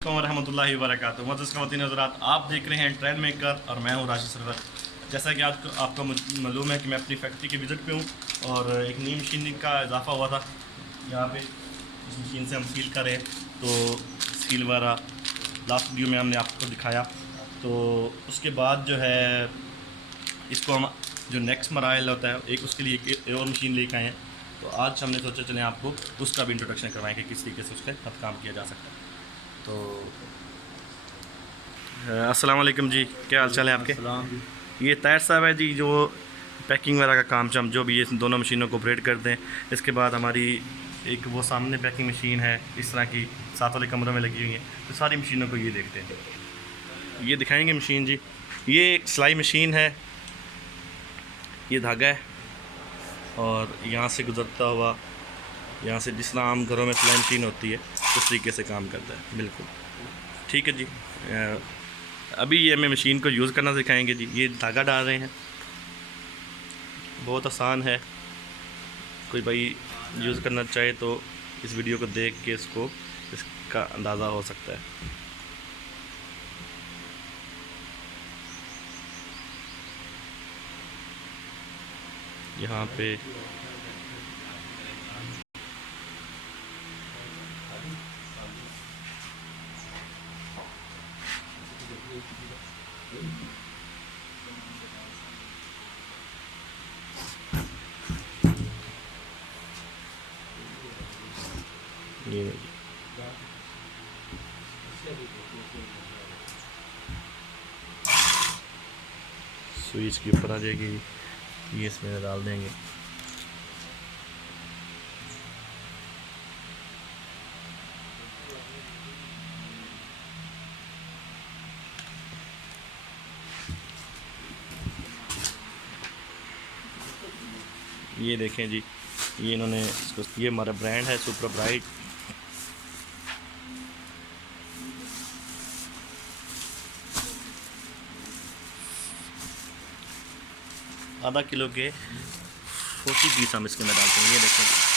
रहमतुल्लाहि व बरकातुहू। मुअज़्ज़िज़ ख़वातीन हज़रात, आप देख रहे हैं ट्रेंड मेकर और मैं हूँ राशिद सरवर। जैसा कि आपको मालूम है कि मैं अपनी फैक्ट्री के विज़िट पे हूँ और एक नई मशीन का इजाफा हुआ था यहाँ पे। इस मशीन से हम सील करें तो सील वगैरह लास्ट वीडियो में हमने आपको दिखाया। तो उसके बाद जो है इसको हम जो नेक्स्ट मराइल होता है एक उसके लिए एक और मशीन लेकर आए हैं। तो आज हमने सोचा चलें आपको उसका भी इंट्रोडक्शन करवाएं कि किस तरीके से उसके साथ काम किया जा सकता है। तो अस्सलाम वालेकुम जी, क्या हाल चाल है आपके? ये तायर साहब है जी जो पैकिंग वगैरह का काम जो भी ये दोनों मशीनों को ऑपरेट करते हैं। इसके बाद हमारी एक वो सामने पैकिंग मशीन है इस तरह की, साथ वाले कमरों में लगी हुई है। तो सारी मशीनों को ये देखते हैं, ये दिखाएंगे मशीन जी। ये एक सिलाई मशीन है, ये धागा है और यहाँ से गुजरता हुआ यहाँ से जिस तरह आम घरों में सिलाई मशीन होती है उस तरीके से काम करता है। बिल्कुल ठीक है जी। अभी ये हमें मशीन को यूज़ करना सिखाएंगे जी। ये धागा डाल रहे हैं, बहुत आसान है। कोई भाई यूज़ करना चाहे तो इस वीडियो को देख के इसका अंदाज़ा हो सकता है। यहाँ पे ये सुई इसके ऊपर आ जाएगी, ये इसमें डाल देंगे। ये देखें जी, ये इन्होंने इसको, ये हमारा ब्रांड है सुपर ब्राइट। आधा किलो के 40 पीस हम इसके अंदर डालते हैं। ये देखें जी।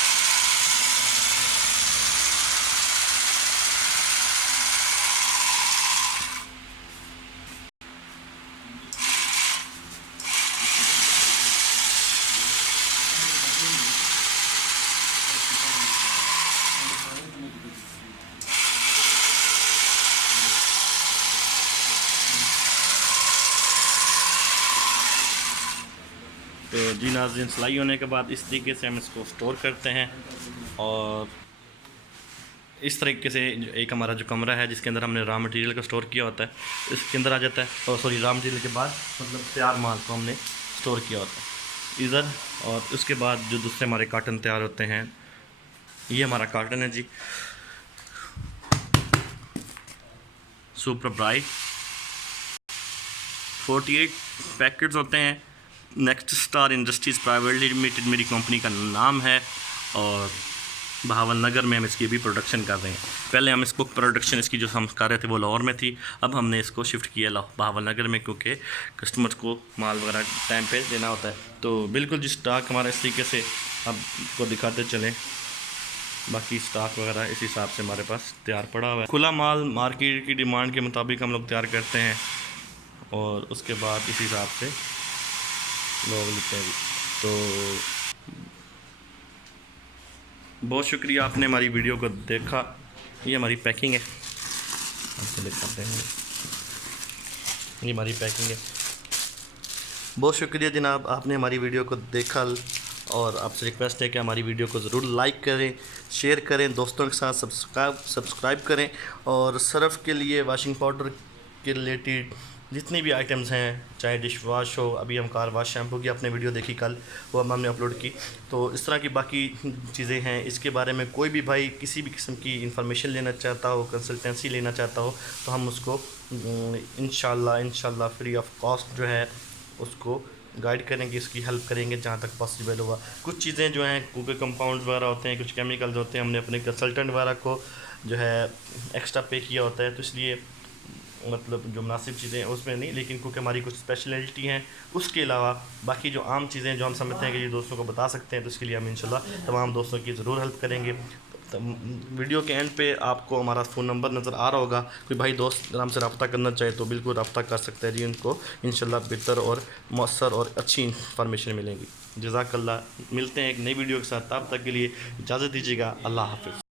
तो जी नाज़रीन, सिलाई होने के बाद इस तरीके से हम इसको स्टोर करते हैं और इस तरीके से एक हमारा जो कमरा है जिसके अंदर हमने रॉ मटेरियल को स्टोर किया होता है इसके अंदर आ जाता है। और सॉरी, रॉ मटेरियल के बाद मतलब तैयार माल को हमने स्टोर किया होता है इधर। और उसके बाद जो दूसरे हमारे कार्टन तैयार होते हैं, ये हमारा कार्टन है जी सुपर ब्राइट। 48 पैकेट्स होते हैं। Next star industries private limited मेरी कंपनी का नाम है और बहावल नगर में हम इसकी भी प्रोडक्शन कर रहे हैं। पहले हम इसको प्रोडक्शन इसकी जो हम कर रहे थे वो लाहौर में थी, अब हमने इसको शिफ्ट किया बहावल नगर में, क्योंकि कस्टमर्स को माल वगैरह टाइम पे देना होता है। तो बिल्कुल जी, स्टॉक हमारा इस तरीके से आपको दिखाते चलें। बाकी स्टॉक वगैरह इस हिसाब से हमारे पास तैयार पड़ा हुआ है। खुला माल मार्केट की डिमांड के मुताबिक हम लोग तैयार करते हैं और उसके बाद इस हिसाब से लोग लेते हैं। तो बहुत शुक्रिया, आपने हमारी वीडियो को देखा। ये हमारी पैकिंग है, आपसे दिखाते हैं। ये हमारी पैकिंग है। बहुत शुक्रिया जनाब, आपने हमारी वीडियो को देखा और आपसे रिक्वेस्ट है कि हमारी वीडियो को ज़रूर लाइक करें, शेयर करें, दोस्तों के साथ सब्सक्राइब करें। और सर्फ़ के लिए, वॉशिंग पाउडर के रिलेटेड जितनी भी आइटम्स हैं, चाहे डिश वॉश हो, अभी हम कार वॉश शैम्पू की आपने वीडियो देखी कल, वो हमने अपलोड की। तो इस तरह की बाकी चीज़ें हैं, इसके बारे में कोई भी भाई किसी भी किस्म की इंफॉर्मेशन लेना चाहता हो, कंसल्टेंसी लेना चाहता हो, तो हम उसको इंशाल्लाह फ्री ऑफ कॉस्ट जो है उसको गाइड करेंगे, इसकी हेल्प करेंगे जहाँ तक पॉसिबल होगा। कुछ चीज़ें जो हैं, कोई कंपाउंड्स वगैरह होते हैं, कुछ केमिकल्स होते हैं, हमने अपने कंसल्टेंट वगैरह को जो है एक्स्ट्रा पे किया होता है। तो इसलिए मतलब जो मुनासिब चीज़ें हैं उसमें नहीं, लेकिन क्योंकि हमारी कुछ स्पेशलिटी हैं, उसके अलावा बाकी जो आम चीज़ें जो हम समझते हैं कि ये दोस्तों को बता सकते हैं, तो इसके लिए हम इंशाल्लाह तमाम दोस्तों की ज़रूर हेल्प करेंगे। तो वीडियो के एंड पे आपको हमारा फ़ोन नंबर नज़र आ रहा होगा, कोई भाई दोस्त हमसे रब्ता करना चाहे तो बिल्कुल रब्ता कर सकते हैं जी। उनको इंशाल्लाह बेहतर और मौसर और अच्छी इंफॉर्मेशन मिलेंगी। जज़ाकल्लाह। मिलते हैं एक नई वीडियो के साथ, तब तक के लिए इजाज़त दीजिएगा। अल्लाह हाफ़िज़।